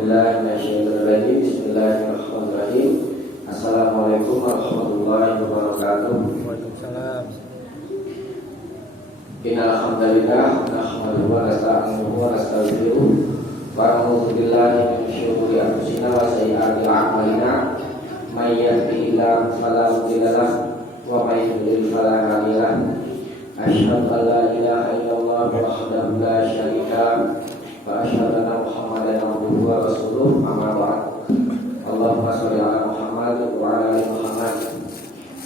Bismillahirrahmanirrahim. Assalamualaikum warahmatullahi wabarakatuh. Waalaikumsalam. Innal hamdalillah nahmaduhu wa nasta'inuhu wa nastaghfiruh wa na'udzu billahi min shururi anfusina wa sayyiati a'malina. May yahdihillahu fala mudilla lahu wa may yudlil fala hadiya lahu. Asyhadu an la ilaha illallah wahdahu la syarika lahu wa asyhadu anna Muhammadan abduhu wa rasuluh. Amma ba'd. Allahumma sholli ala Muhammad wa ala ali Muhammad.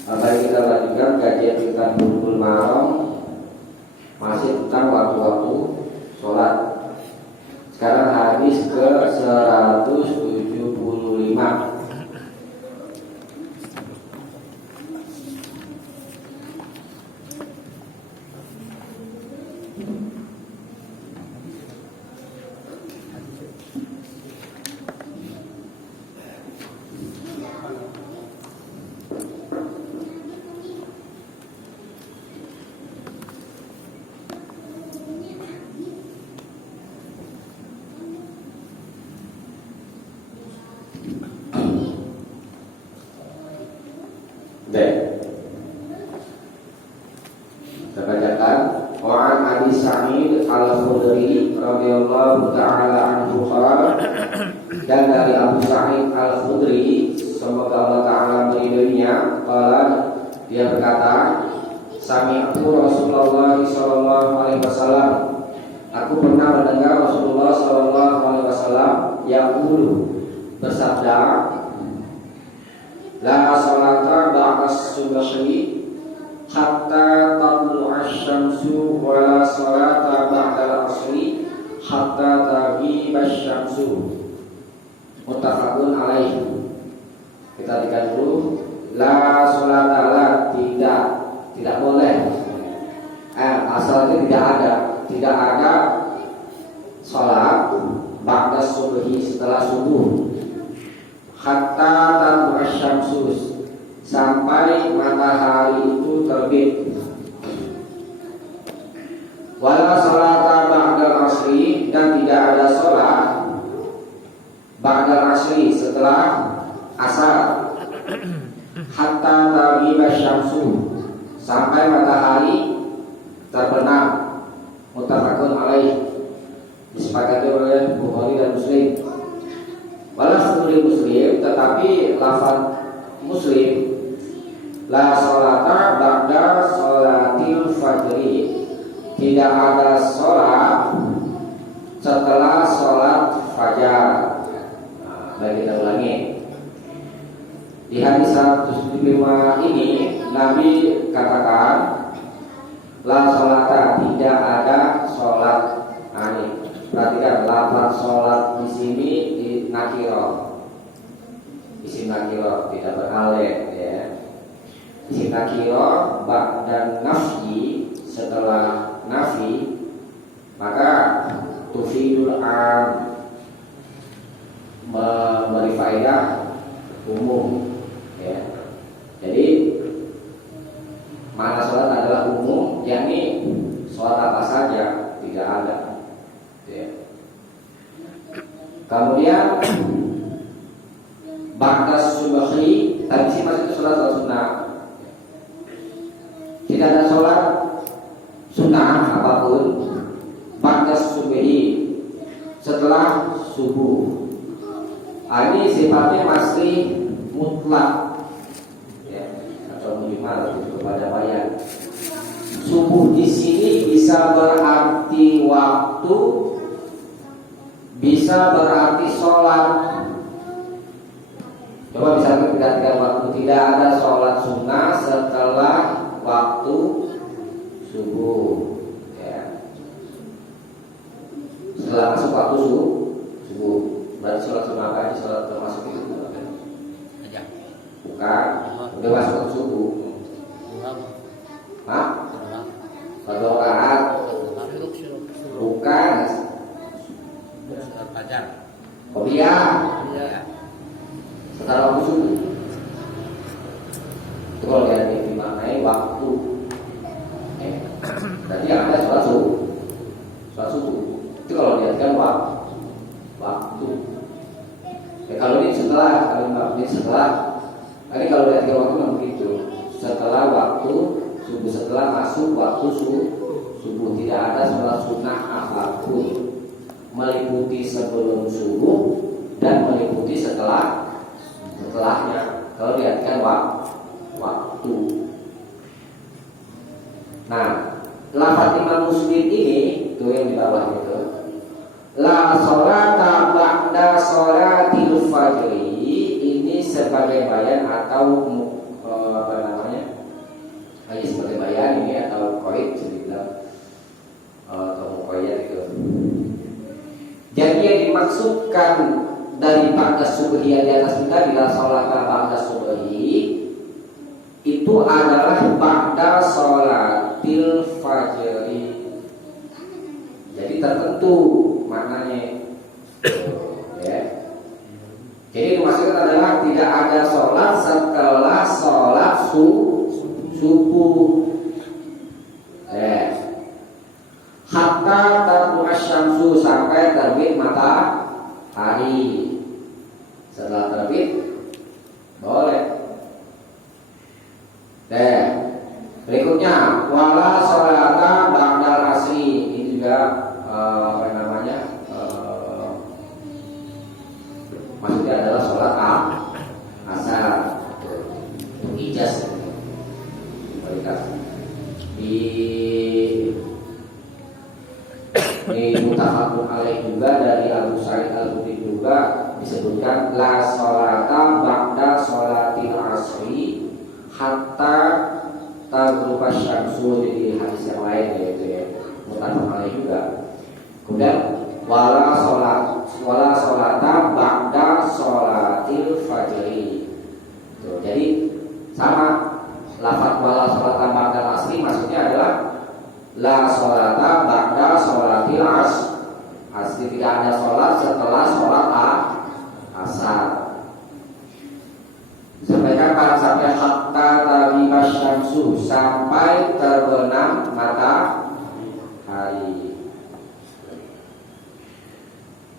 Mari kita lanjutkan kajian kita Bulughul Maram, masih tentang waktu-waktu sholat. Sekarang hadis ke 175. Kita bacakan Wa'an Abi Sa'id Al-Khudri radhiyallahu ta'ala anhu qala, dan dari Abu Sa'id Al-Khudri semoga Allah ta'ala meridhoinya, qala, dia berkata, sami'tu Rasulullah sallallahu alaihi wasallam, aku pernah mendengar Rasulullah sallallahu alaihi wasallam yaqulu, bersabda, la salata ba'da subhi hatta tatlu'a asy-syamsu wa la salata ba'da al-'ashri hatta taghiba asy-syamsu. Muttafaqun alaih. Kita lihat dulu, la salata, la tidak boleh. Asalnya tidak ada salat ba'da subhi, setelah subuh, hatta tatlu'a asy-syamsu, sampai matahari itu terbit. Wala salata ba'dal asri, dan tidak ada sholat ba'dal asri, setelah asar, hatta taghiba syamsu, sampai matahari terbenam. Muttafaqun alaih, disepakati oleh Bukhari dan Muslim. Wala Muslim, tetapi lafaz Muslim, la sholata ba'da sholatil fajri, tidak ada sholat setelah sholat fajar. Baik, kita ulangi. Di hadis 175 ini Nabi katakan, la sholata, tidak ada sholat. Perhatikan lafaz sholat di sini di nakirah, isim nakirah, tidak beralif ya. Isim nakirah ba'da nafyi, setelah nafi, maka tufidul am, memberi faedah umum ya. Jadi makna sholat adalah umum, yakni sholat apa saja, tidak ada ya. Kemudian ba'da subhi, tadi sih masih itu sholat sunnah. Tidak ada sholat sunnah apapun ba'da subhi, setelah subuh. Ini sifatnya masih mutlak ya, atau minimal kepada bayan. Subuh di sini bisa berarti waktu, bisa berarti sholat. Coba misalnya perhatikan waktu, tidak ada sholat sunnah setelah waktu subuh ya. Setelah masuk waktu subuh, berarti sholat sunnah apa aja, sholat termasuk itu bukan, udah masuk waktu subuh. Satu rakaat bukan, Qobliyah setelah waktu subuh. Itu kalau dia dimaknai waktu. Berarti yang ada sholat subuh. Itu kalau dia kan waktu. Kalau ini setelah, kalau 5 menit setelah. Tadi kalau dari 3 waktu memang begitu. Setelah waktu subuh, setelah masuk waktu subuh, tidak ada sholat sunnah apapun meliputi sebelum subuh dan meliputi setelahnya. Kalau diartikan waktu. Nah, lafaz Imam Muslim ini itu yang di bawah itu. La sholata ba'da sholatil fajri, ini sebagai bayan atau apa namanya? Sebagai bayan ini atau qaid sebilang atau muqayyad itu. Jadi yang dimaksudkan dari ba'da subhi yang di atas kita bila sholata ba'da subhi itu adalah ba'da sholatil fajri. Jadi tertentu maknanya, ya. Jadi maksudnya adalah tidak ada sholat setelah sholat subuh. Hatta tatlu asyamsu, sampai terbit matahari. Setelah terbit boleh. Berikutnya wala sholata ba'dal asri, ini juga apa namanya? Maksudnya adalah sholat asar, ijaz, di mutafaqun alaih juga dari Abu Sa'id Al-Khudri juga disebutkan la sholata ba'da sholatil asri hatta tagruba syamsu, di hadis yang lain yaitu ya mutafaqun alaih juga. Kemudian wala sholata ba'da sholatil fajri. Jadi sama lafaz wala sholata ba'da asri maksudnya adalah la sholata ba'da sholatil asri, tidak ada sholat setelah sholat asar. Sampaikan para sampai hatta taghiba syamsu, sampai terbenam matahari.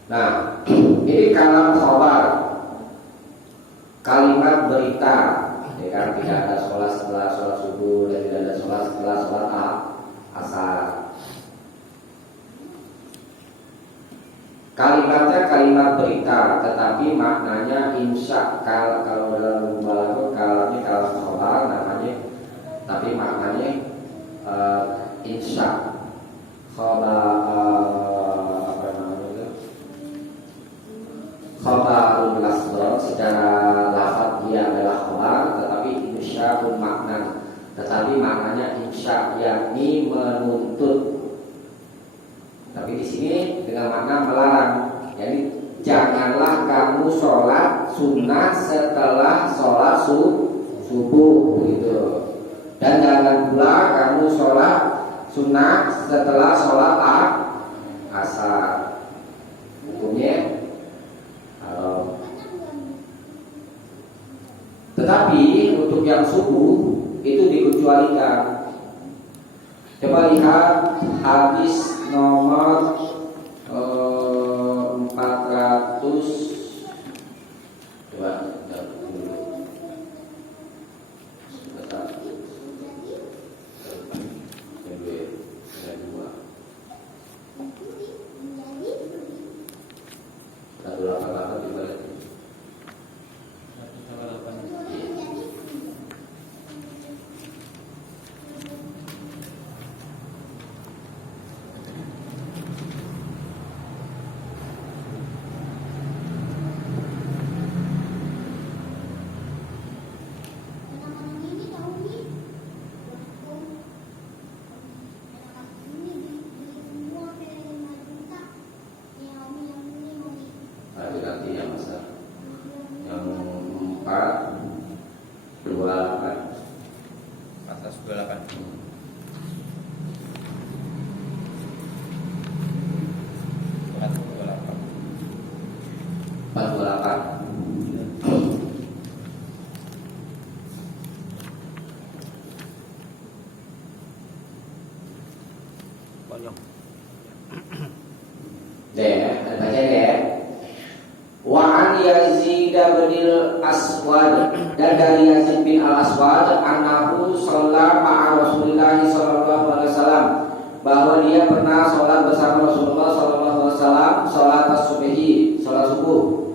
Nah, ini kalam khabar, kalimat berita, ya kan, tidak ada sholat setelah sholat subuh dan tidak ada sholat setelah sholat asar. Kalimatnya kalimat berita, tetapi maknanya insya. Kalau dalam balaghah kalamnya kalam khabar namanya, tapi maknanya insya. Khabarul lafdh, secara lafaz dia adalah khabar, tetapi insya'un makna, tetapi maknanya insya, yakni menuntut. Tapi di sini dengan makna melarang. Jadi janganlah kamu sholat sunnah setelah sholat subuh gitu. Dan jangan pula kamu sholat sunnah setelah sholat asar. Hukumnya haram. Tetapi untuk yang subuh itu dikecualikan. Coba lihat hadis nomor 400. Coba Wa an Wa an Yazid bin Aswad, dan dari Yazid bin Al-Aswad annahu shalla ma'a Rasulillah sallallahu alaihi wasallam, bahwa dia pernah sholat bersama Rasulullah sallallahu alaihi wasallam sholat as-subhi, sholat subuh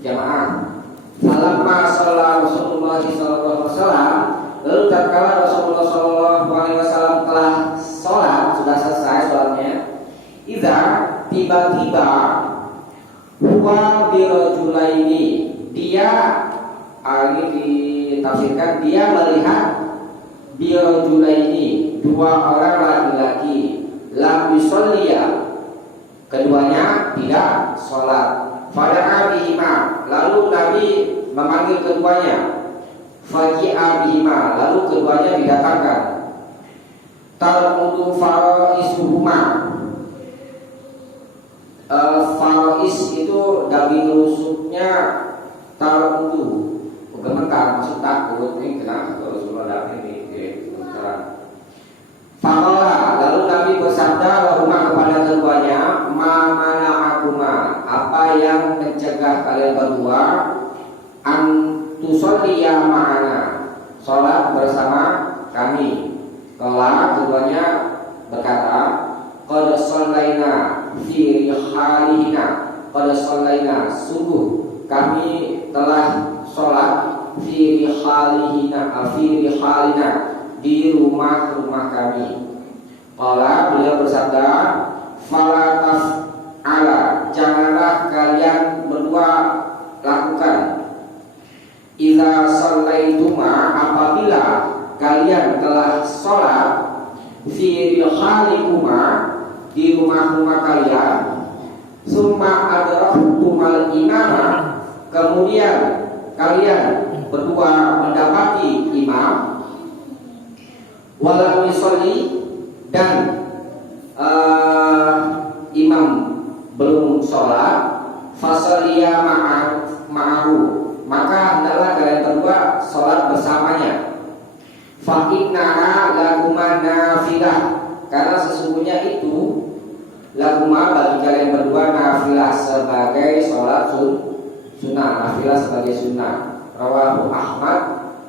berjamaah. Falamma shalla Rasulullah sallallahu alaihi wasallam, lalu tatkala Rasulullah sallallahu alaihi wasallam telah sholat, sudah selesai sholatnya, idza tiba-tiba huwa birajulaini, dia ini ditafsirkan dia melihat birajulaini, dua orang laki-laki, lam yusolliya, keduanya tidak sholat. Fada'a bihima, lalu Nabi memanggil keduanya. Faji'a bihima, lalu keduanya didatangkan. Talmudu faraisuhuma, farais itu daging rusuknya talmudu, gemetar, maksud takut. Ini kenapa Rasulullah datang ini gemetaran. Faqala, lalu Nabi bersabda lahuma, kepada keduanya, ma mana'akuma, apa yang mencegah kalian berdua an tusolliya ma'ana, sholat bersama kami. Kala keduanya berkata, qad shallaina fi rihalina, qad shallaina, sungguh kami telah sholat fi rihalina, di rumah-rumah kami. Qala, beliau bersabda, fala taf'ala, janganlah kalian berdua lakukan. Idza shallaituma, apabila kalian telah sholat fi rihalikuma, di rumah-rumah kalian, summa adraktumal imama, kemudian kalian berdua mendapati imam, walam yusolli, dan imam belum sholat, fasalliya ma'ahu, maka hendaklah kalian berdua sholat bersamanya. Fa innaha lakuma nafilah, karena sesungguhnya itu lakuma bagi kalian berdua nafilah, sebagai sholat sunnah, nafilah sebagai sunnah. Rawahu Ahmad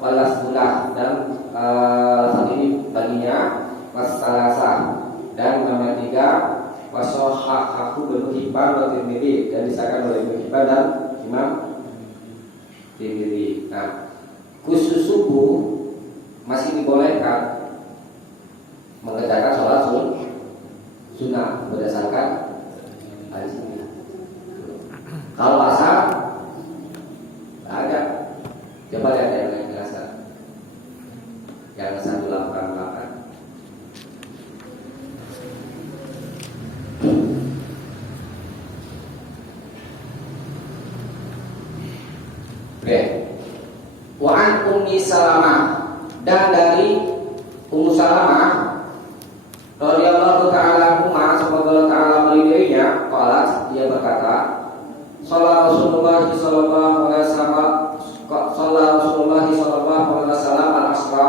walasfulah, dan saat ini baginya wasalasa, dan nomor 3 wasohahahu Ibnu Hibban wa Tirmidzi, dan disahkan oleh Ibnu Hibban dan Imam Tirmidzi. Nah, khusus subuh masih dibolehkan mengerjakan sholat sunnah berdasarkan hadis ini. Kalau asar ada, coba lihat yang lain asar, yang 188. Oke. Wa an Ummi Salamah, dan dari Ummu Salamah radhiyallahu ta'ala anha, semoga Allah ta'ala meridainya, qalat, dia berkata, shalla Rasulullah sallallahu alaihi wasallam, Rasulullah sallallahu alaihi wasallam al-asra,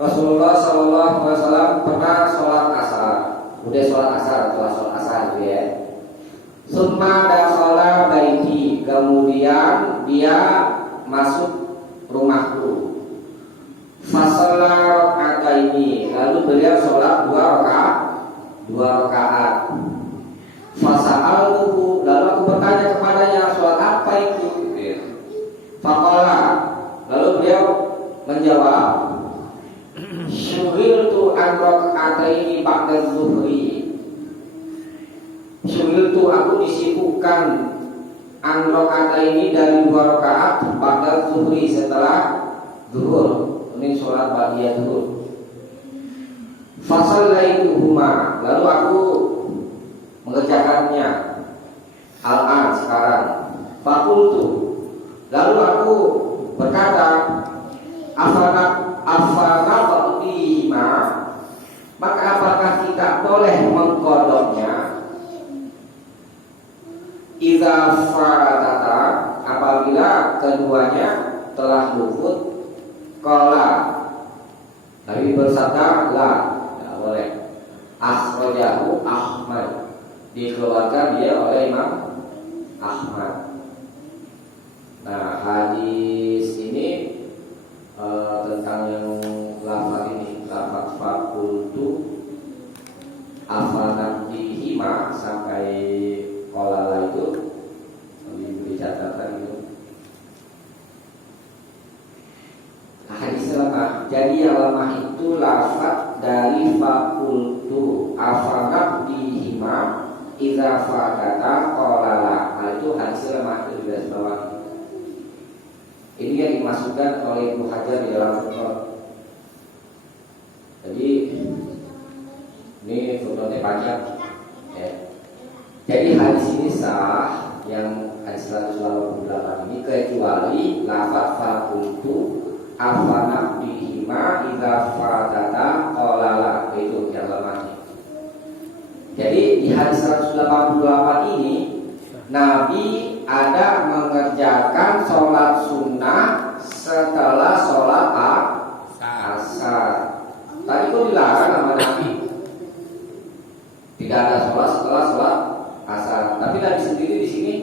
Rasulullah sallallahu alaihi wasallam pernah sholat asar. Udah sholat asar, setelah sholat asar gitu ya. Summa dakhala baiti, kemudian dia masuk rumahku. Fasalla raka'ataini, lalu beliau sholat 2 rakaat. Fasa'altuhu, lalu aku bertanya kepadanya, sholat apa itu? Faqala, lalu beliau menjawab, syughiltu an raka'ataini ba'da zuhri. Syughiltu, aku disibukkan an raka'ataini dari 2 rakaat ba'da zuhri, setelah zuhur. Ini sholat ba'diyah zuhur. Fasallaituhuma, lalu aku mengerjakannya al-an, sekarang. Fakultu, lalu aku berkata, afana fa'udihima, maka apakah kita boleh mengkodoknya? Idza faratata, apabila keduanya telah luput. Qala, Nabi bersabda, la, tidak boleh. Akhrajahu Ahmad, dikeluarkan dia oleh Imam Ahmad. lafaz dari fakultu afanab dihima idza fadata qalala. Nah, itu hadisnya lemah di garis bawah. Ini yang dimasukkan oleh Ibnu Hajar di dalam footnote. Jadi ini footnote banyak ya. Jadi hadis ini sah, yang hadis 188 ini, kecuali lafaz fakultu afanab bihima idza fadata qalala, itu yang lemahnya. Jadi di hadis 188 ini Nabi ada mengerjakan sholat sunnah setelah sholat asar. Tadi itu dilarang sama Nabi, tidak ada sholat setelah sholat asar. Tapi Nabi sendiri di sini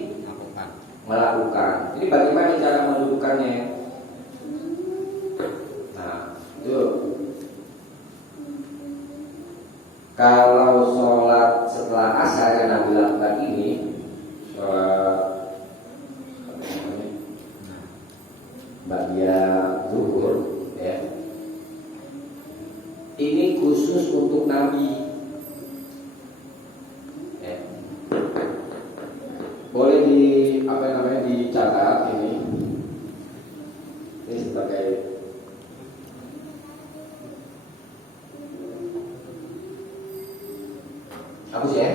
melakukan. Jadi bagaimana cara mendudukannya? Nah, itu kalau sholat setelah asar yang Nabi lakukan ini, sholat bagian zuhur ya, ini khusus untuk Nabi ya. Boleh dicatat ini sebagai hapus ya.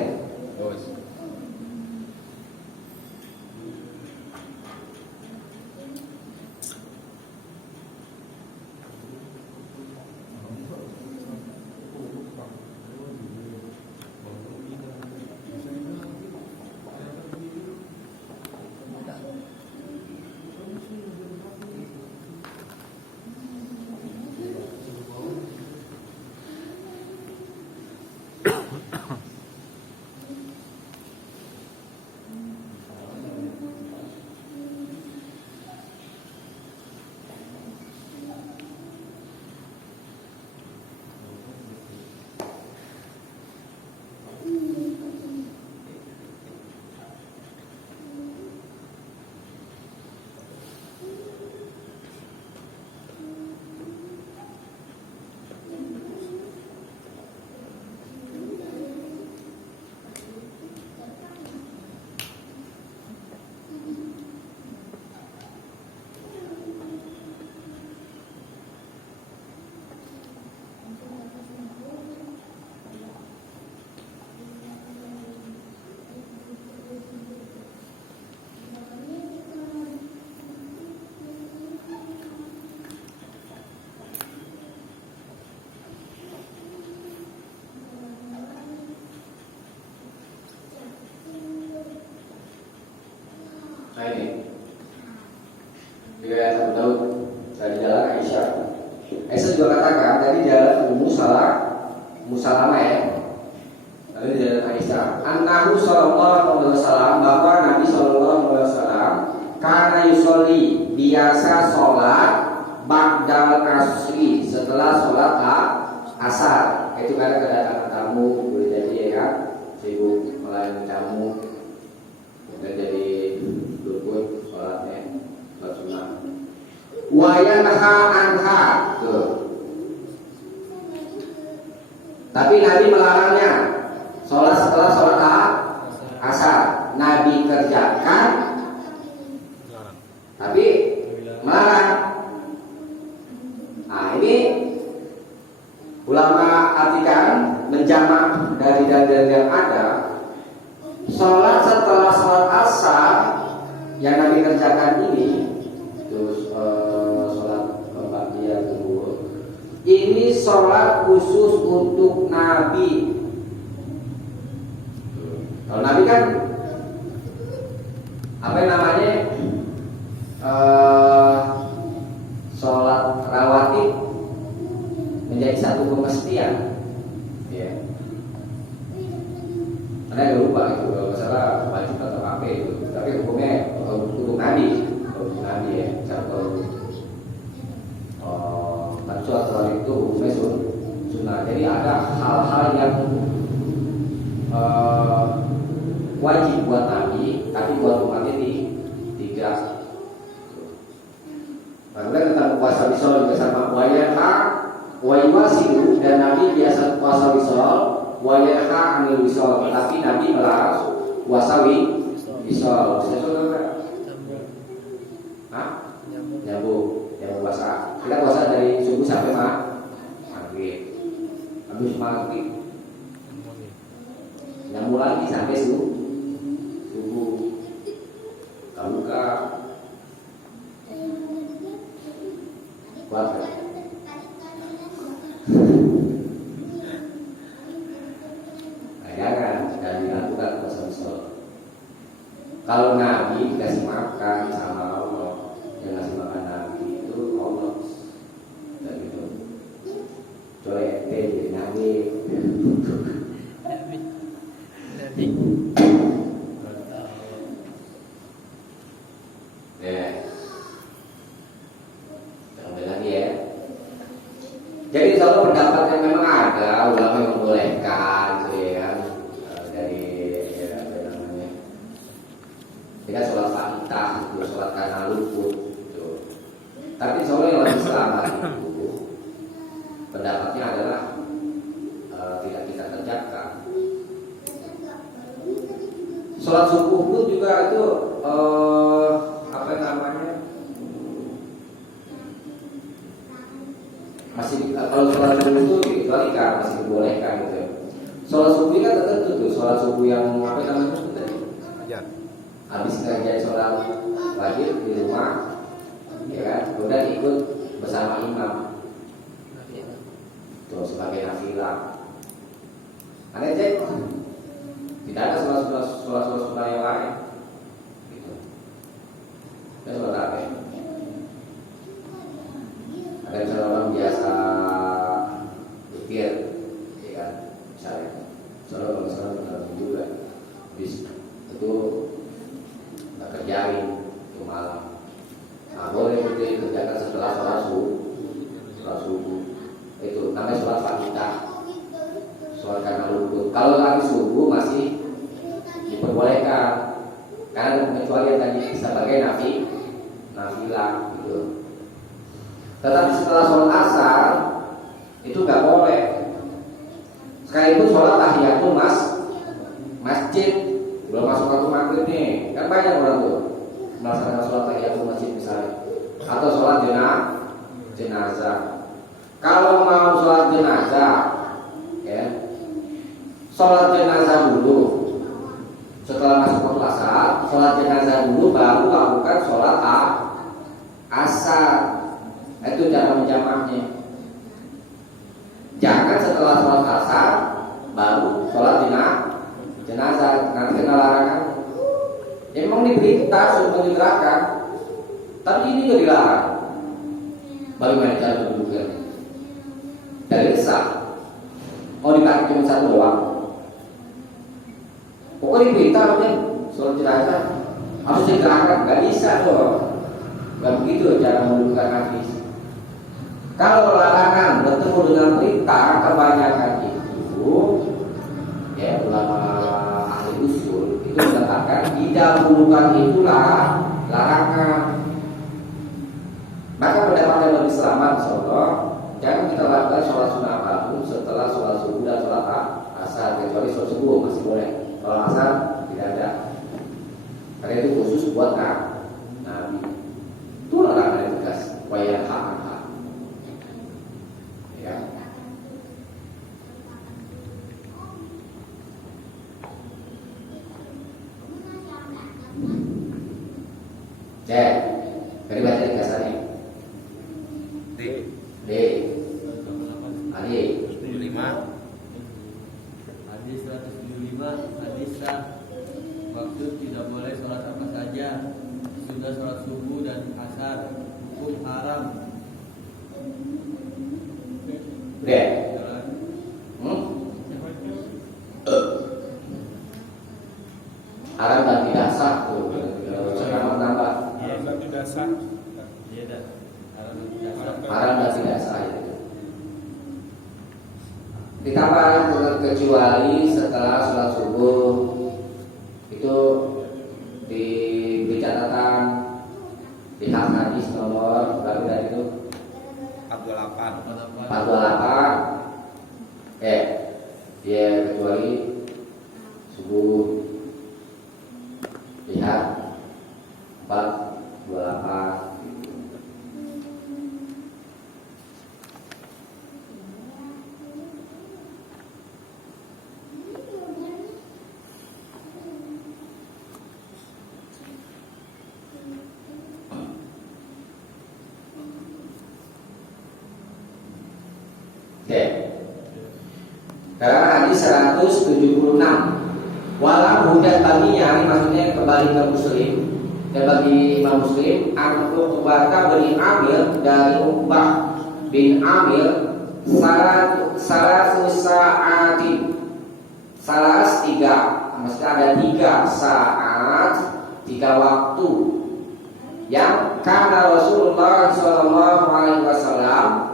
Nah ini riwayat Abu Daud dari jalan Aisyah. Aisyah juga katakan dari jalan Ummu Salamah ya. Dari jalan Aisyah, Annahu sallallahu alaihi wasallam, bahwa Nabi sallallahu alaihi wasallam kana yusolli, biasa sholat ba'dal asri, setelah sholat asar. Itu karena kedatangan tamu, boleh jadi ya kan, sibuk melayani tamu, dan jadi luput sholatnya, sholat sunnah. Wa yanha anha, tuh. Tapi Nabi melarangnya sholat setelah sholat asar. Nabi kerjakan, tapi melarang. Nah ini ulama artikan menjamak dari dalil yang ada, sholat setelah sholat asar yang Nabi kerjakan ini, terus sholat bagian zuhur, ini sholat khusus untuk Nabi. Kalau Nabi kan apa namanya, sholat rawatib menjadi satu kemestian, ya. Karena gak lupa itu kalau masalah wajib atau apa itu, tapi hukumnya untuk Nabi, ya. Contoh sholat itu hukumnya sunnah. Jadi ada hal-hal yang wajib buat Nabi, tapi buat umatnya tidak. Karena tentang puasa misal juga sama wayanha waiwasidu, wa yanha 'anil wisal, tetapi Nabi melarang puasa wisal. Wisal apa? Hah? Nyambung puasa. Kita puasa dari subuh sampai maghrib. Habis maghrib nyambung lagi sampai subuh. Buka kuat kan? Jangan dilakukan puasa wisal. Kalau Nabi dikasih makan sama Allah, yang ngasih makan Nabi itu Allah. Dan gitu. Coba jadi Nabi. Jadi kalau pendapat yang memang ada, ulama yang membolehkan, gitu ya, dari apa namanya, dengan sholat fatihah, sholat karena luput, gitu. Tapi soalnya yang lebih selamat itu, pendapatnya adalah tidak kita kerjakan. Sholat subuh pun juga itu apa namanya? Masih kalau sholat subuh itu dikecualikan, masih dibolehkan gitu. Sholat subuh kan tertentu tuh, sholat subuh yang apa namanya tadi? Habis kerja sholat wajib di rumah, ya kan? Kemudian ikut bersama imam, tuh sebagai nafilah. Ada cek? Tidak ada sholat yang lain, gitu. Dan sholat apa? Ada misalnya orang biasa pikir, ya kan, misalnya, soalnya kalau misalnya juga, habis itu nggak kerjain itu malam, nah boleh itu kerjakan setelah sholat subuh, itu namanya sholat fatihah, sholat karena luput. Kalau lagi subuh masih diperbolehkan, karena kecuali yang tadi sebagai nafilah, gitu. Tetapi setelah sholat asar itu nggak boleh. Sekalipun sholat tahiyatul masjid, belum masuk waktu maghrib nih, kan banyak orang tuh melaksanakan sholat tahiyatul masjid misalnya, atau sholat jenazah. Kalau mau sholat jenazah, ya, sholat jenazah dulu. Setelah masuk waktu asar, sholat jenazah dulu, baru lakukan sholat asar. Itu cara menjamahnya. Jangan setelah sholat asar baru sholat jenazah, nanti kena larangan. Ya, memang diberita sudah digerakkan, tapi ini juga dilarang. Bagaimana cara berduduknya? Dari sah. Oh, dipakai cuma satu doang. Pokoknya diberita kan sholat jenazah harus digerakkan, nggak bisa loh. Gak begitu cara mendudukkan hadis. Kalau larangan bertemu dengan perintah, kebanyakan itu, ya, ulama ahli usul itu mengatakan didahulukan itulah larangan. Maka pendapat yang lebih selamat, insyaallah, jangan kita lakukan sholat sunnah baru setelah sholat subuh dan sholat asar, kecuali sholat subuh masih boleh, sholat asar tidak ada. Karena itu khusus buat Nabi. Itu larangan yang tegas, wayah hak. Ya. Cek, dari baca ringkasannya. D. Ali. 75. Hadis 175. Hadis sah. Maksud tidak boleh sholat apa saja. Sudah sholat subuh dan asar, hukum haram. Udah. Haram dan tidak sah tuh. Sekarang tambah. Haram dan tidak sah. Iya dah. Haram dan tidak sah. Haram dan tidak sah itu. Ditambah kecuali setelah sholat subuh itu diberi catatan di hadis nomor berapa tadi itu? 428. 428. Ya, kecuali subuh. Lihat 4:28. Oke. Sekarang hadis 176. Walau dan baginya, ini maksudnya kembali ke Muslim, dan bagi Imam Muslim, Uqbah bin Amir dari Uqbah bin Amir salah sa'ati, salah tiga, maksudnya ada 3 saat, 3 waktu yang karena Rasulullah SAW,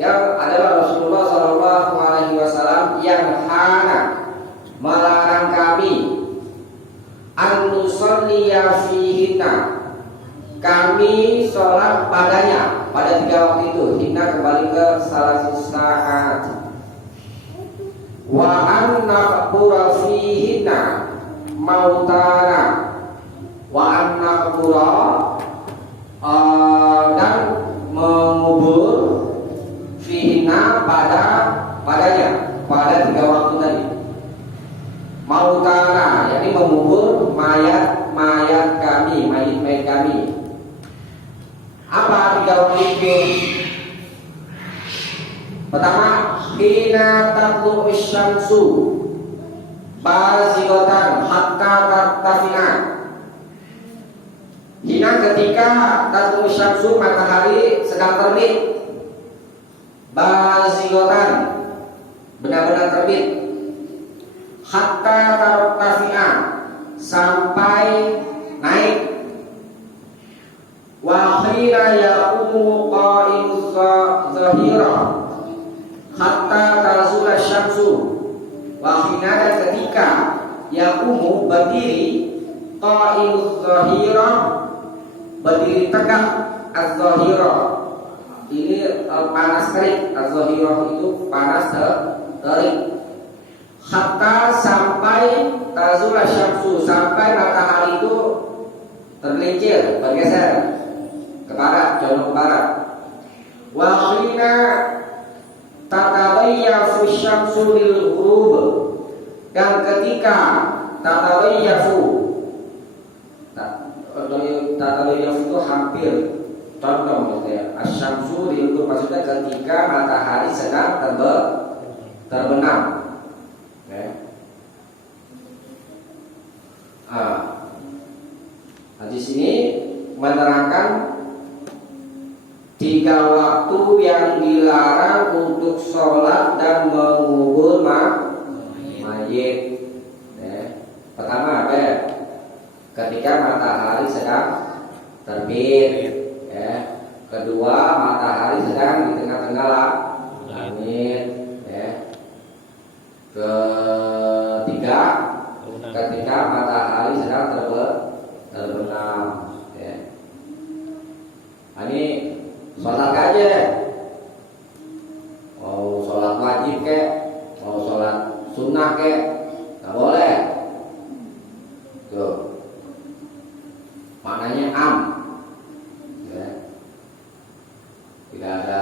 yang adalah Rasulullah SAW yang melarang kami an-nusalliya fihinna, kami sholat padanya pada 3 waktu itu. Hinna kembali ke salah saat. Wa an naqbura fihinna mautana, wa an naqbura dan mengubur fihinna padanya pada 3 waktu tadi. Mautana, yakni mengubur mayat kami, mayat kami. Apa 3 waktu itu? Pertama, hina tatlu isyamsu bazighatan hatta tartafi'a. Hina ketika tatlu isyamsu, matahari sedang terbit, bazighatan benar-benar terbit, hatta tartafi'a sampai naik, wa khina yaqumu qa'imuz zahira hatta tazula syamsu, wa khina dan ketika yaqumu berdiri, qa'imuz zahira berdiri tegak, az-zahira ini panas terik, az-zahira itu panas terik, hatta sampai tazula syamsu sampai matahari itu tergelincir, bergeser ke barat, condong ke barat. Wa khina tatabayyafu syamsu lil ghurub, dan ketika tatabayyafu itu hampir condong gitu ya. Asyamsu lil ghurub maksudnya ketika matahari sedang terbenam. Di sini menerangkan 3 waktu yang dilarang untuk sholat dan mengubur mayit. Pertama apa ya? Ketika matahari sedang terbit. Kedua, matahari sedang di tengah-tengah langit. Ketiga, ketika matahari sedang terbenam. Ini sholat aja, mau sholat wajib kek, mau sholat sunnah kek, nggak boleh. Tuh, maknanya tidak ada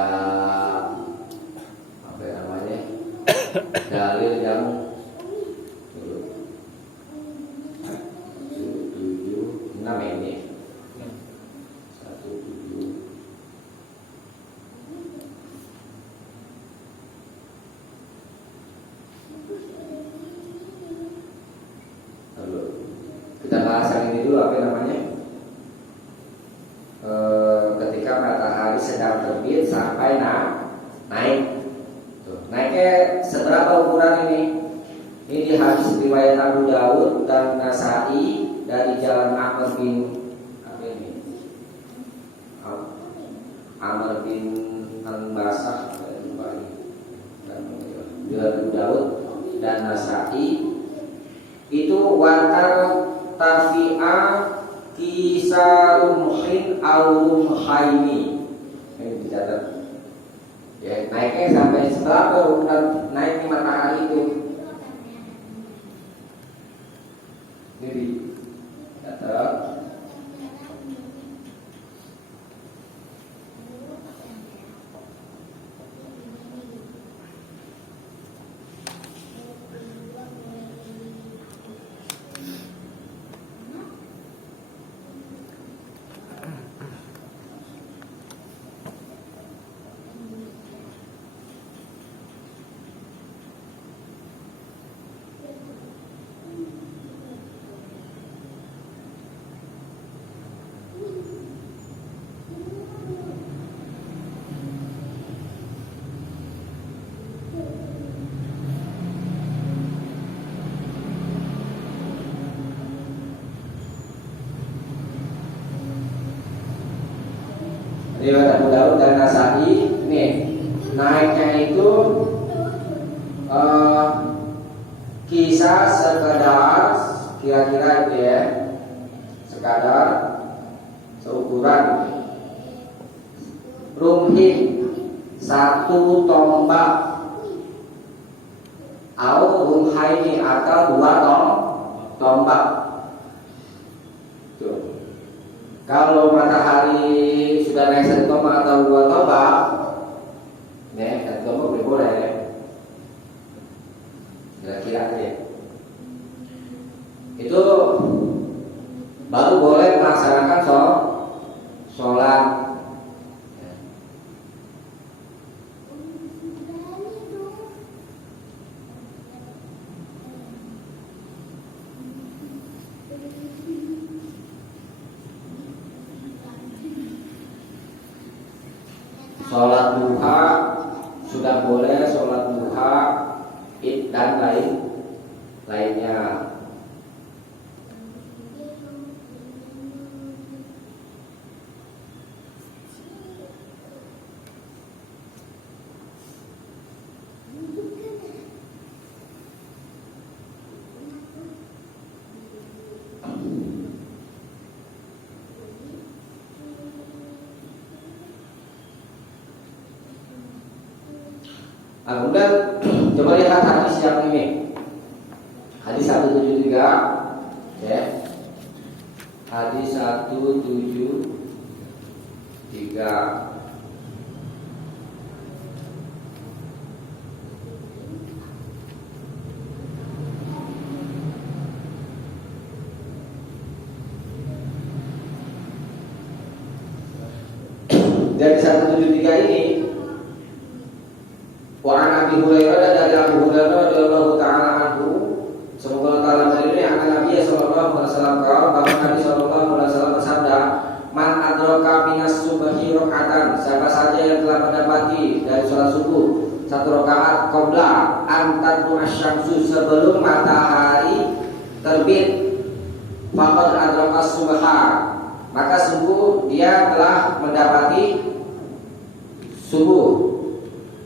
apa namanya dalil yang 6 ini 17. Kita bahas yang ini dulu, apa namanya? Ketika matahari sedang terbit sampai naik. Naiknya seberapa ukuran ini? Ini di hadis riwayat Abu Dawud dan Nasai dari jalan Amr bin Basah dari Abu Dawud dan Nasai itu watar tafi'a kisarumhin al-rumhaini. Ini dicatat. Ya, naiknya sampai setelah naiknya matahari itu Ini di data. Riwayat Abu Dawud dan Nasa'i nih naiknya itu kisah sekedar kira-kira itu ya, sekadar seukuran rumhin satu tombak atau rumhaini atau dua tombak. Tuh. Kalau matahari sudah naik satu tombak atau dua tombak, nih satu tombak boleh ya. Kira-kira aja. Itu baru boleh melaksanakan sholat. Sholat duha sudah boleh, sholat duha id dan lainnya. Nah, kemudian coba lihat hadis yang ini. Hadis 173 ya. Hadis 173. Dari 173 ini wa an Abi Hurairah, dari Abu Hurairah radhiyallahu taala anhu, semoga Allah taala meridhoi, akan Nabi sallallahu alaihi wasallam bahwa Nabi sallallahu alaihi wasallam bersabda, man adraka minas subhi raka'atan, siapa saja yang telah mendapati dari salat subuh satu rakaat qabla an tadlu asy-syamsu, sebelum matahari terbit, faqad adraka subha, maka sungguh dia telah mendapati subuh.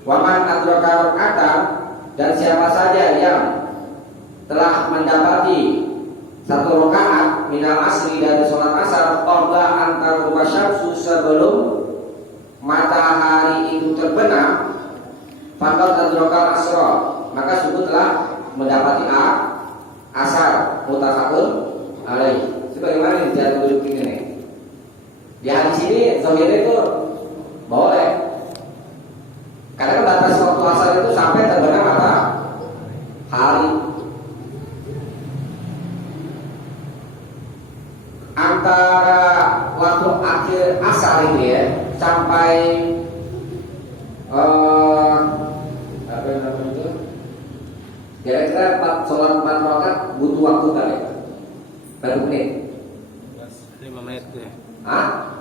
Waman adraka raka'atan, dan siapa saja yang telah mendapati satu rakaat minal asri, dari sholat asar, qabla antar wasyamsu, sebelum matahari itu terbenam, faqad adraka asra, maka sungguh telah mendapati asar. Muttafaqun alaih. Sebagaimana yang jatuh duduk ini. Di hadis ini zahirnya itu boleh. Karena batas waktu asar itu sampai terbenam matahari. Antara waktu akhir asar ini ya sampai apa namanya itu? Kira-kira sholat 4 rakaat butuh waktu kali? Berapa menit? 5 menit ya. Hah?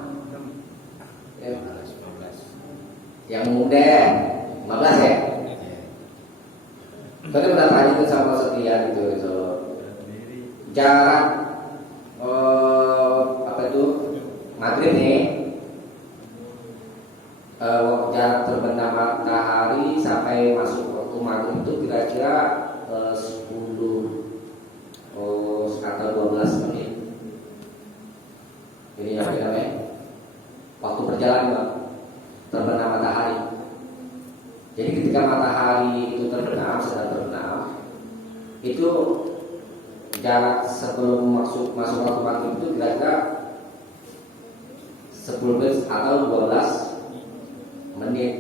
Yang muda 15 ya? Tadi udah tanya itu sama sekian gitu, so. Jarak apa itu maghrib nih, jarak terbenam matahari sampai masuk waktu maghrib itu kira-kira 10 atau 12 menit. Ini yang namanya waktu perjalanan terbenam matahari. Jadi ketika matahari itu terbenam, sedang terbenam, itu jarak sebelum masuk waktu maghrib itu kira-kira 10 menit atau 12 menit.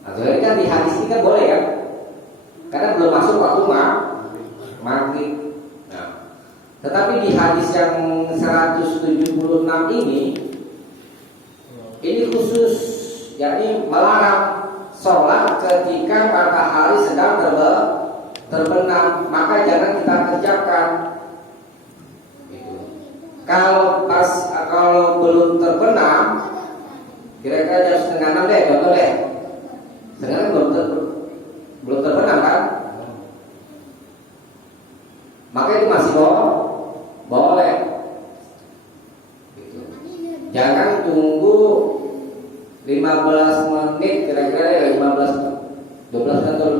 Nah, sebenarnya kan di hadis ini kan boleh ya, karena belum masuk waktu maghrib. Nah, tetapi di hadis yang 176 ini khusus, yakni melarang sholat ketika matahari sedang terbenam, maka jangan kita kerjakan. Gitu. Kalau belum terbenam, kira-kira jam setengah 6 deh, contoh deh. Setengah 6 belum terbenam kan? Maka itu masih boleh. Gitu. Jangan tunggu 15 menit, kira-kira 12 atau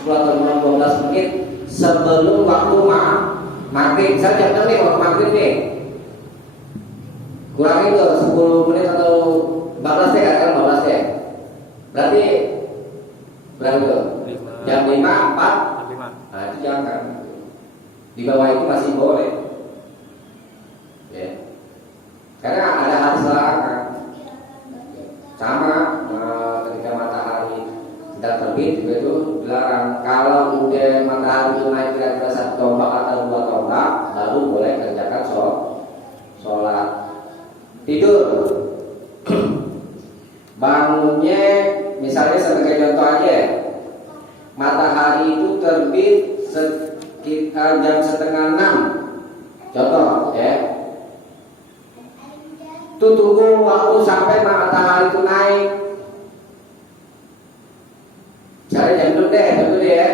10 atau 12 menit sebelum waktu maghrib. Misalnya jam 6 nih waktu maghrib nih, kurangin ke 10 menit atau 14 deh, katakan 15 deh. Berarti berapa tuh? Jam 5, 4. Nah itu jangan. Di bawah itu masih boleh. Ya. Karena ada hadis larangan. Sama ketika matahari sedang terbit juga itu dilarang. Kalau udah matahari itu naik kira-kira 1 tombak atau 2 tombak, baru boleh kerjakan sholat. Tidur, bangunnya misalnya sebagai contoh aja, matahari itu terbit sekitar jam setengah 6, contoh ya. Itu tunggu waktu sampai matahari itu naik. Misalnya jam 6 deh, contoh deh ya.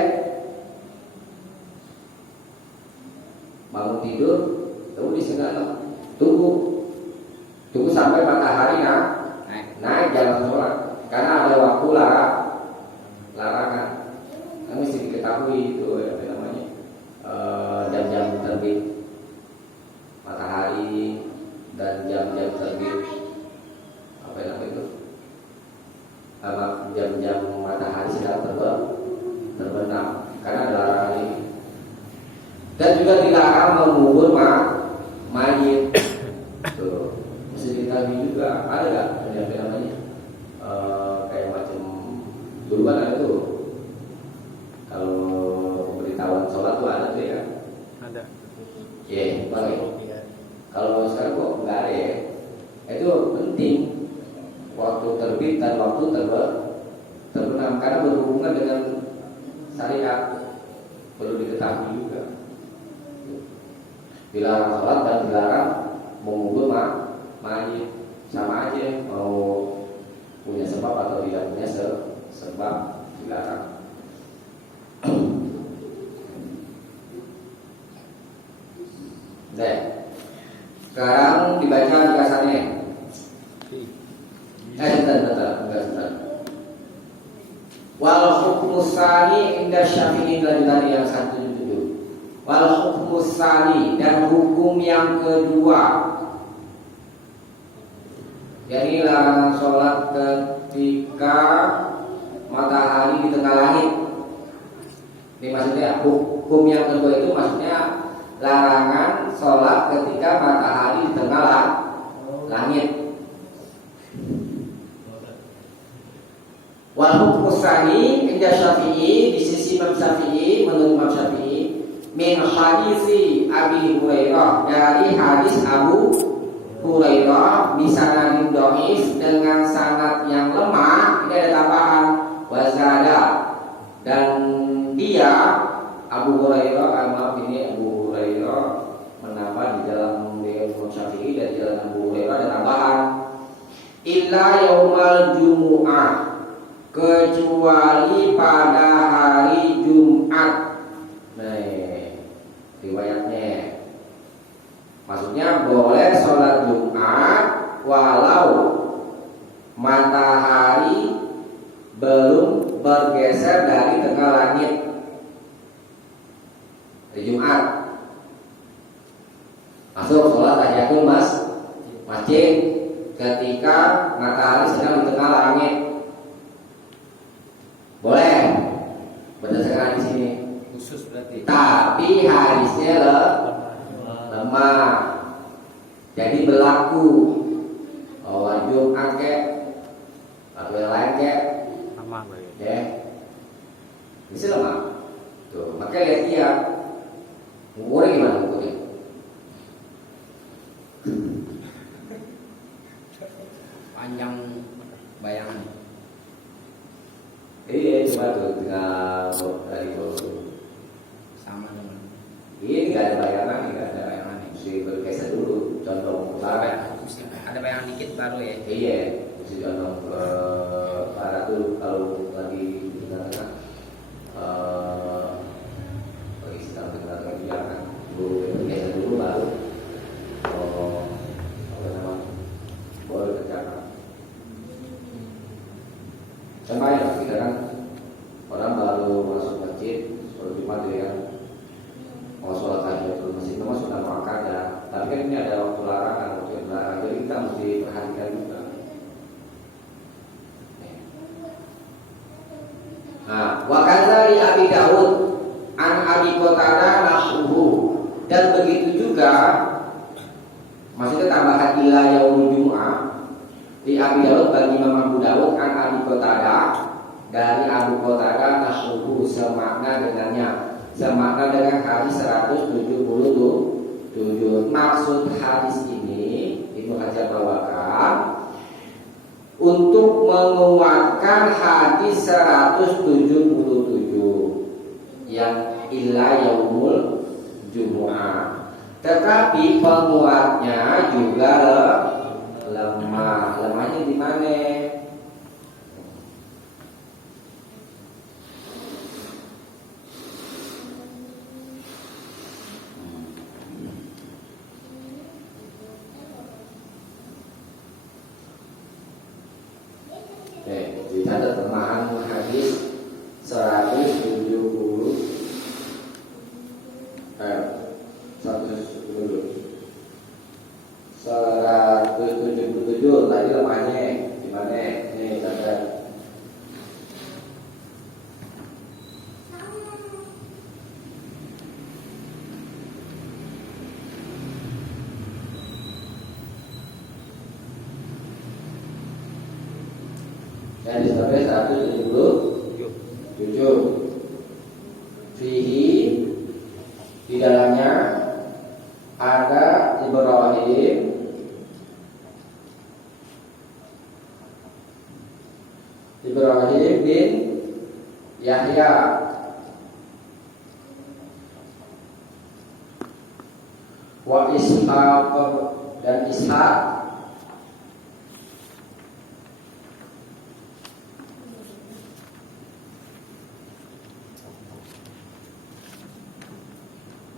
Bangun tidur, tunggu di setengah 6, tunggu sampai matahari naik jalan sholat. Karena ada waktu larangan. Kan mesti diketahui itu apa namanya, jam-jam terbit matahari dan jam-jam terbit apa namanya itu, jam-jam matahari sedang terbenam. Karena ada larangan ini. Dan juga dilarang mengubur mayit. Tuh, mesti diketahui juga. Ada nggak apa namanya, kayak macam dulu kan ada tuh, kalau pemberitahuan sholat tuh ada tuh ya. Ada. Iya, yeah, kalau sekarang kok nggak ada ya. Itu penting, waktu terbit dan waktu terbenam, karena berhubungan dengan syariat, perlu diketahui juga. Dilarang sholat dan dilarang mengubur mayit, sama aja, mau punya sebab atau tidak punya sebab, dilarang. Deh. Sekarang dibaca ringkasannya. Sebentar. Wal hukmus tsani inda Syafi'i, lanjutan yang 177. Wal hukmus tsani, dan hukum yang kedua, jadi larangan sholat ketika matahari di tengah langit. Ini maksudnya hukum yang kedua itu maksudnya larangan sholat ketika matahari di tengah langit. Wal hukmu tsani inda Syafi'i, di sisi Imam Syafi'i, menurut Imam Syafi'i, min hadisi Abi Hurairah, dari hadis Abu Hurairah bisanadin dhaif, dengan sanad yang lemah. Ini ada tambahan wazada, dan dia Abu Hurairah, Abu Hurairah menambah di dalam Imam Syafi'i, dan di dalam Abu Hurairah ada tambahan illa yaumal jumu'ah, kecuali pada hari Jumat. Nah, riwayatnya maksudnya boleh sholat Jumat walau matahari belum bergeser dari tengah langit. Hari Jumat masuk sholat tahiyatul masjid ketika matahari sedang di tengah langit. Boleh berdasarkan di sini. Khusus berarti. Tapi hadisnya lemah. Jadi berlaku wajib angket atau yang lain kek Lemah baik. ya. Bisa lemah. Tuh, maka lihat umurnya gimana umurnya? Panjang bayangan. Iya, coba tuh tinggal dari bawah. Sama dengan Ini nggak ada bayangan, nggak ada ada bayangan. bayangan ya. Mesti bergeser dulu, condong ke barat. Mesti ada bayangan dikit baru ya. Iya, mesti condong ke barat dulu kalau lagi di tengah-tengah. Lagi sedang tengah-tengah biarkan dulu bergeser dulu baru. Apa nama? Baru kerjakan. Sama ya, kita kan orang baru masuk masjid, sholat Jumat ya, mau sholat tahiyatul masjid, memang sudah makan ya. Tapi kan ini ada waktu larangan, waktu yang larang, jadi kita mesti perhatikan juga. Nah, wakadzali Abi Daud an Abi Qatadah nahruhu, dan begitu juga, maksudnya tambahan ila yaumul Jum'ah di Abi Daud bagi Imam Abu Daud an Abi Qatadah dari Abu Qatadah nahruhu semakna dengannya, semakna dengan hadis 177. Maksud hadis ini Ibnu Hajar bawakan untuk menguatkan hadis 177 yang illa yaumul Jumu'ah. Tetapi penguatnya juga lemah. Lemahnya di mana? Dicatat kelemahan hadis 170 177 tadi lemahnya di mana? Nih catat. Yang disampai 177. Fihi di dalamnya ada Ibrahim bin Yahya wa Ishaq dan Ishaq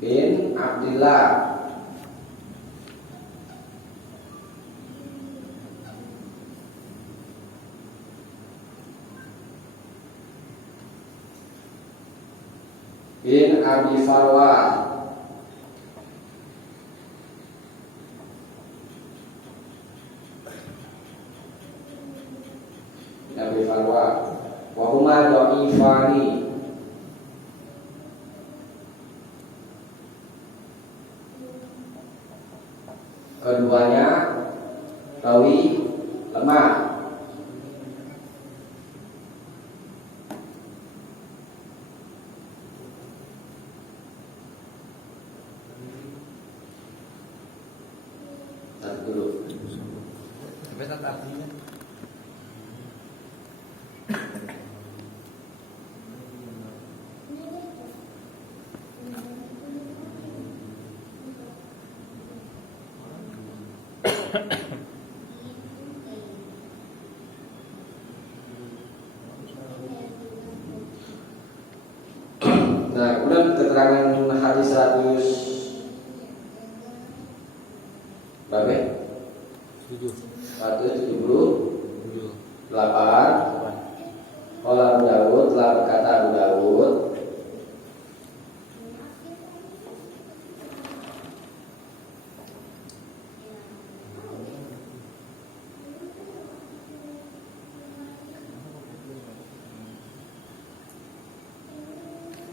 bin Abdillah bin Abi Farwah bin Abi Farwah wa huma dhaifani. Keduanya rawi lemah. Satu dulu. Sampai saat artinya. Nah, kemudian keterangan hadis 100 berapa? 178. Qala Abu Dawud, telah berkata Abu Dawud,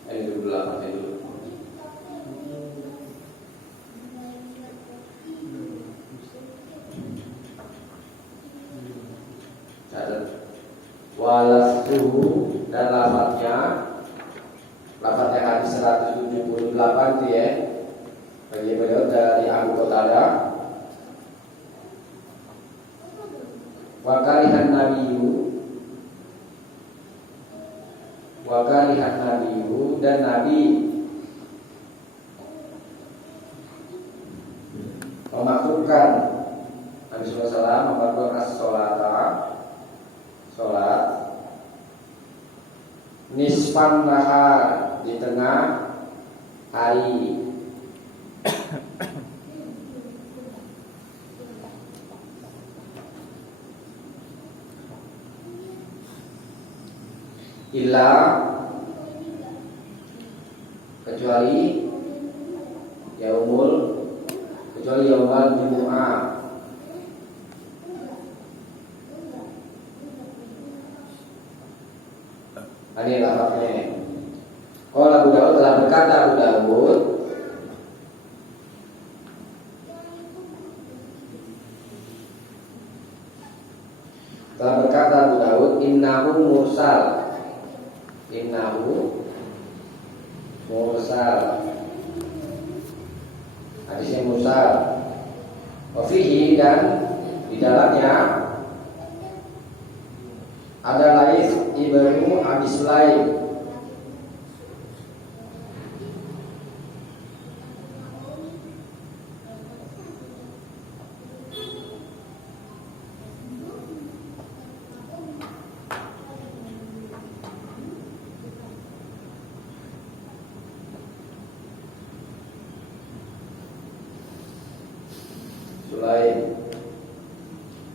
dulu. Walastuhu dan lafadznya hadis 178 itu ya. Bagi beliau dari Abu Qatadah. Wa karihan nabiyyu dan Nabi memakruhkan Nabi sallallahu alaihi wasallam memakruhkan sholat nisfan nahar di tengah hari. Illa kecuali yaumul Jumu'ah. Ini lafaznya. Kalau Abu Daud telah berkata Abu Daud innahu mursal hadisnya mursal wa fihi dan di dalamnya ada Laits ibnu Abi Sulaim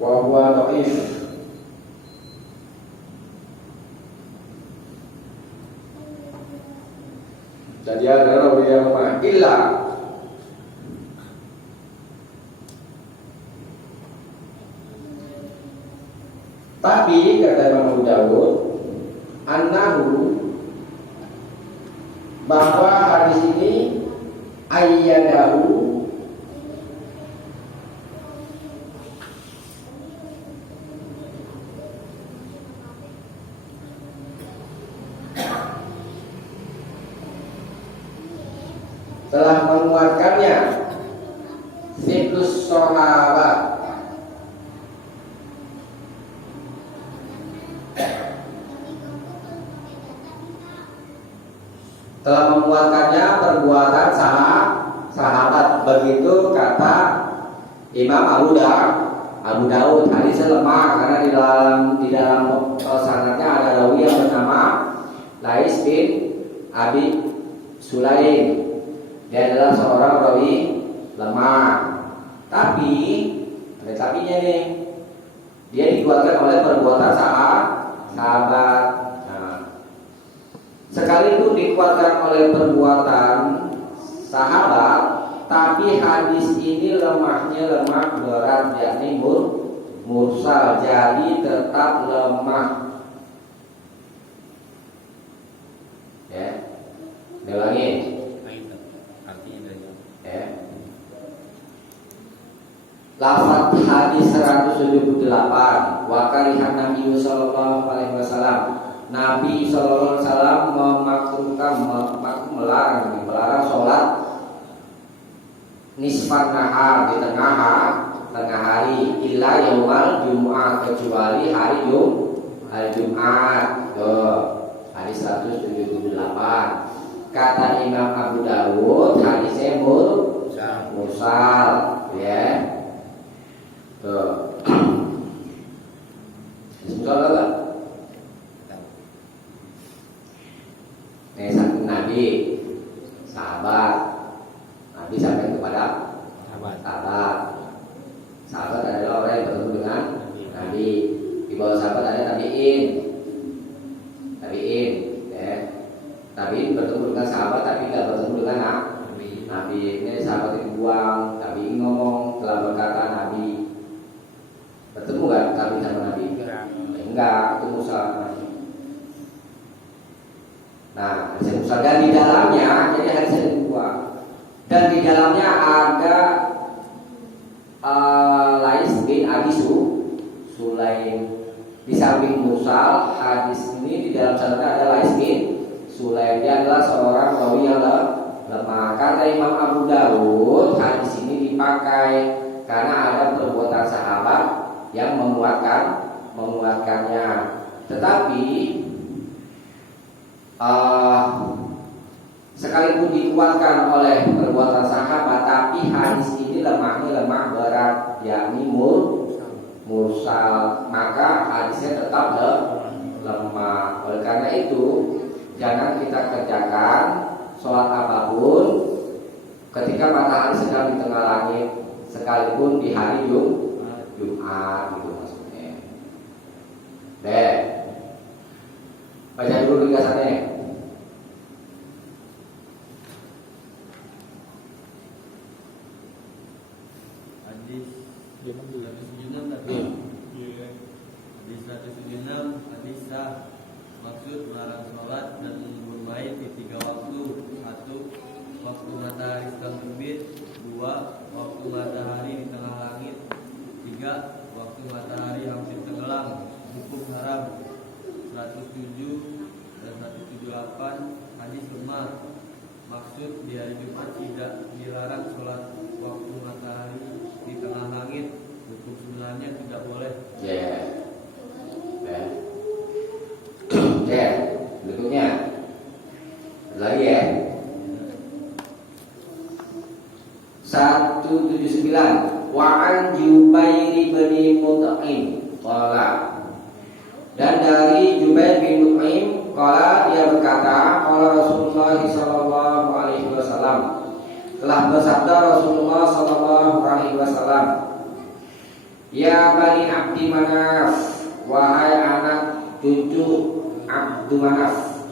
wa huwa dhaif. Jadi ada rawi yang illa tapi kata Imam Abu Dawud annahu bahwa hadis ini ayyadahu telah menguatkannya siklus sahabat telah menguatkannya perbuatan sahabat. Begitu kata Imam Abu Daud. Hadisnya lemah karena di dalam sanadnya ada rawi yang bernama Laits bin Abi Sulaim. Dia adalah seorang rawi lemah. Tapi ada tapinya nih. Dia dikuatkan oleh perbuatan sahabat. Sekali itu dikuatkan oleh perbuatan sahabat, tapi hadis ini lemah berat, yakni mursal, jadi tetap lemah. Ya, ulangi. Ya. Lafaz hadis 178 wa karihan Nabi sallallahu alaihi wasallam. Nabi sallallahu alaihi wasallam melarang sholat nisfan nahar di tengah hari illa yaumal Jumu'ah kecuali hari Jumat. Hadis 178. Kata Imam Abu Dawud hadisnya mursal ya. Mursal enggak? Nabi sampai kepada sahabat adalah orang yang bertemu dengan Nabi. Di bawah sahabat ada tabi'in ya. Tabi'in bertemu dengan sahabat tapi tidak bertemu dengan Nabi. Ini sahabat yang buang, tabi'in ngomong telah berkata Nabi. Bertemu kan tabi'in sama Nabi? Enggak, itu mursal. Nah, hadis mursal dan di dalamnya jadi hadis yang kedua. Dan di dalamnya ada Laits bin Abi Sulaim. Di samping mursal, hadis ini di dalam sanadnya adalah Ismin Sulaim. Dia adalah seorang rawi yang lemah. Kata Imam Abu Dawud, hadis ini dipakai karena ada perbuatan sahabat yang menguatkannya. Tetapi sekalipun dikuatkan oleh perbuatan sahabat, tapi hadis ini lemah berat, yakni mursal, maka hadisnya tetap lemah. Oleh karena itu, jangan kita kerjakan sholat apapun ketika matahari sedang di tengah langit, sekalipun di hari Jumat, gitu maksudnya. Deh, baca dulu ringkasannya. Hadis 176 tadi. Hadis 176 hadis sah. Maksud melarang sholat dan bermain di 3 waktu. 1. Waktu matahari sedang terbit. 2. Waktu matahari di tengah langit. 3. Waktu matahari hampir tenggelam. Hukum haram. 107 dan 178 hadis lemah. Maksud di hari Jumat tidak dilarang sholat waktu matahari di tengah langit. Hukum sunnahnya tidak boleh. Berikutnya lagi ya. 179 wa an Jubair bin Mut'im qala. Dan dari Jubair bin Mut'im qala, dia berkata, qala Rasulullah sallallahu alaihi wasallam, telah bersabda Rasulullah sallallahu alaihi wasallam, ya Bani Abdi Manaf, wahai anak cucu Abdu Manaf,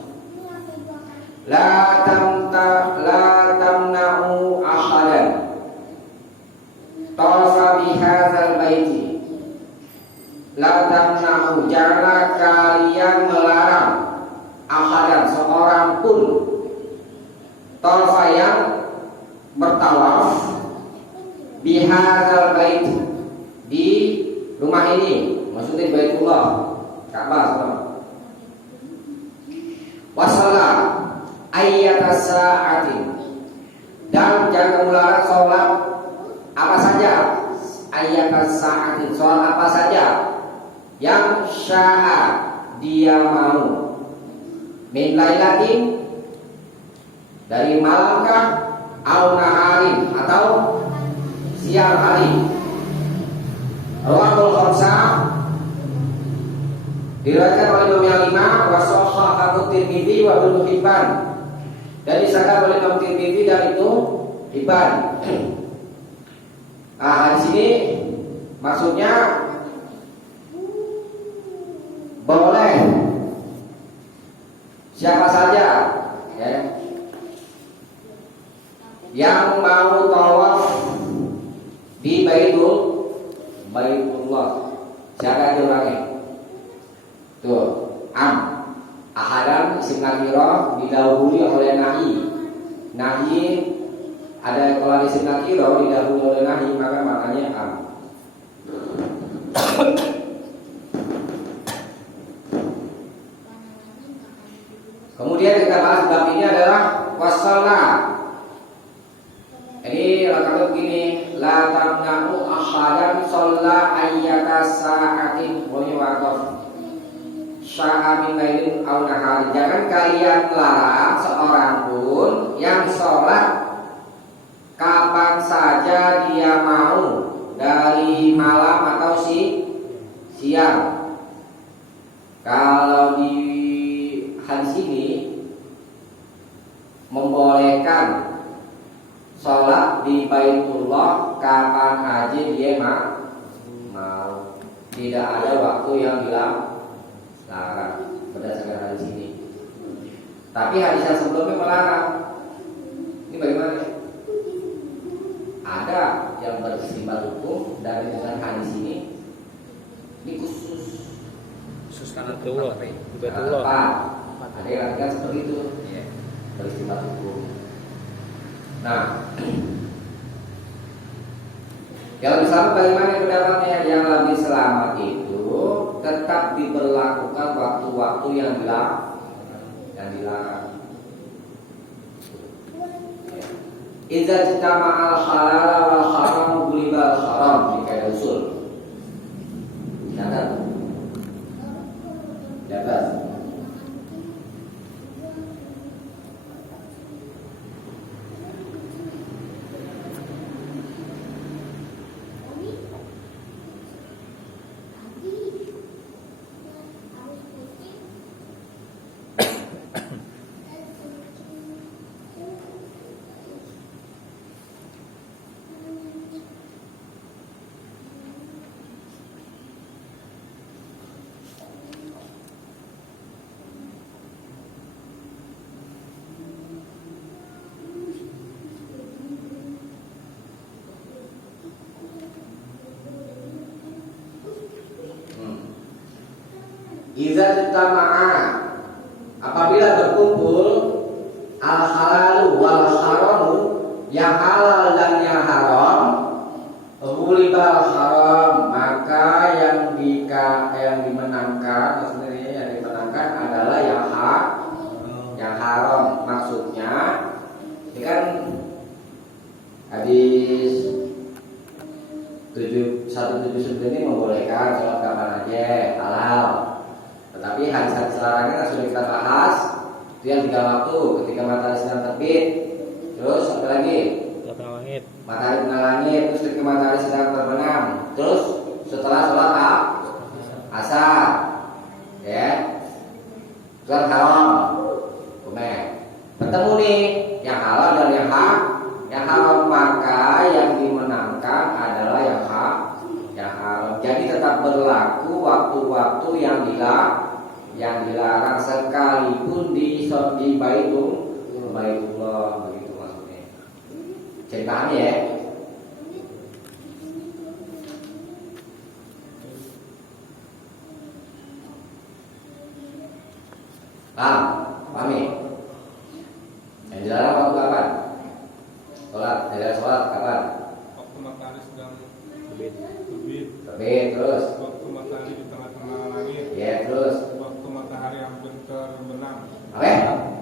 la tamna'u ahadan tawafa bihadzal baiti. La tamna'u, janganlah kalian melarang ahadan, seorang pun, tawafa yang bertawaf, bihadzal bait, di rumah ini, maksudnya di Baitullah, Ka'bah. Wasala ayyatas sa'atin, dan jangan melarang sholat apa saja, ayyatas sa'atin, sholat apa saja yang sya'a, dia mau, min lailatin, dari malamkah, au naharin, atau siang hari. Rawahul khamsah, diriwayatkan oleh Imam yang 5, wa sahahahu Tirmidzi wa Ibnu Hibban, dan disahkan oleh Imam Tirmidzi dan Ibnu Hibban. Di sini maksudnya boleh siapa saja ya, yang mau tawaf di Baitullah. Siapa aja orangnya? Tuh, ahadan isim nakirah didahului oleh nahi. Nahi ada kalau isim nakirah didahului oleh nahi, maka maknanya Kemudian kita bahas bab ini adalah wassalah. Ini lengkapnya begini, la tamna'u ahadan shalla ayyata sa'atin wa yu'aqaf sya'a min lailin aw nahar. Jangan kalian larang seorang pun yang sholat kapan saja dia mau, dari malam atau siang. Kalau di hadis ini membolehkan sholat di Baitullah kapan aja dia mau, tidak ada waktu yang dilarang berdasarkan hadis ini. Tapi hadis yang sebelumnya melarang. Ini bagaimana? Ada yang beristimbat hukum dari dengan hadis ini khusus karena Betul. ada yang artikan seperti itu, beristimbat hukum. Nah, yang lebih selamat bagaimana pendapatnya? Yang lebih selamat itu tetap tetap diberlakukan waktu-waktu yang dilarang. Idza ijtama'al halal wal haram gulibal haram, ini kaidah usul. Catat. Catat. Iza ijtama'a, apabila berkumpul al halalu wal haramu, yang halal dan yang haram, ghulibal haram, maka yang dimenangkan, maksudnya yang dimenangkan adalah yang haram. Maksudnya ini kan hadis 179 ini membolehkan sholat kapan aja, halal. Tetapi hadis-hadis larangan sudah kita bahas. Itu yang 3 waktu, ketika matahari sedang terbit. Terus apa lagi? Matahari tengah langit. Terus ketika matahari sedang terbenam. Terus setelah sholat asar, ya, sholat haram. Bertemu nih yang halal dan yang haram, maka yang dimenangkan adalah yang haram. Jadi tetap berlaku waktu-waktu yang dilarang sekalipun di Baitullah, begitu maksudnya. Jadi paham ya? Paham ya? Yang dilarang waktu kapan? Sholat kapan? Waktu matahari sedang Terbit. Terbit, terus? Waktu matahari di tengah-tengah langit. Ya, terus? Waktu matahari hampir terbenam. Apa?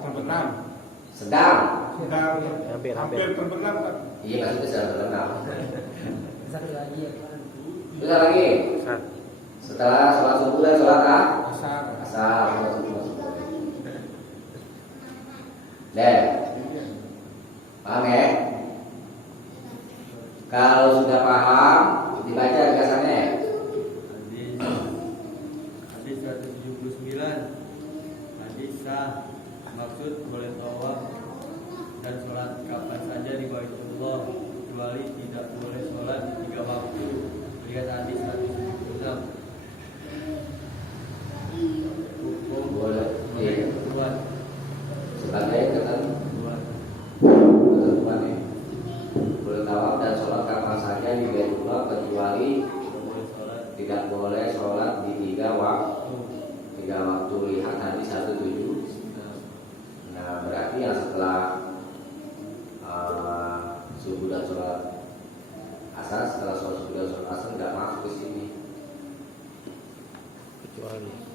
Terbenam. Sedang. Hampir terbenam kan? Iya, maksudnya sedang terbenam. Terus lagi? Setelah sholat subuh dan sholat Asar. sholat subuh. Dan paham ya? Kalau sudah paham, dibaca ringkasannya. Hadis 179. Hadis sah, maksud boleh tawaf dan sholat kapan saja di Baitullah, kecuali tidak boleh sholat di 3 waktu. Lihat hadis 176. Hukum Boleh. Iya. ketentuan. Sebagai ketentuan ya. Boleh tawaf dan sholat kapan saja di Baitullah, kecuali tidak boleh sholat di 3 waktu. 3 waktu. Lihat hadis 176. Nah, berarti yang setelah subuh dan sholat asar, setelah sholat subuh dan sholat asar nggak masuk ke sini. Kecuali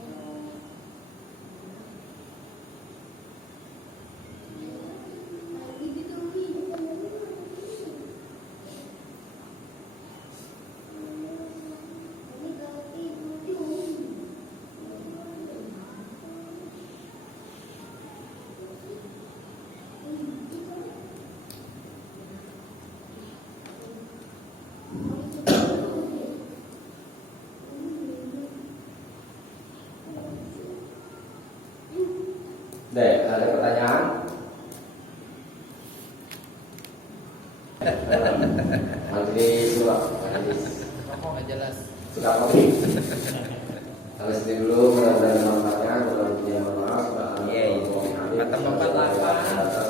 Deh, ada pertanyaan? Majelis rokok nggak jelas. sudah kopi. Sampai sini dulu, mudah-mudahan bermanfaat. Mudah-mudahan bermanfaat. Iya, iya. Kata Bapak 8.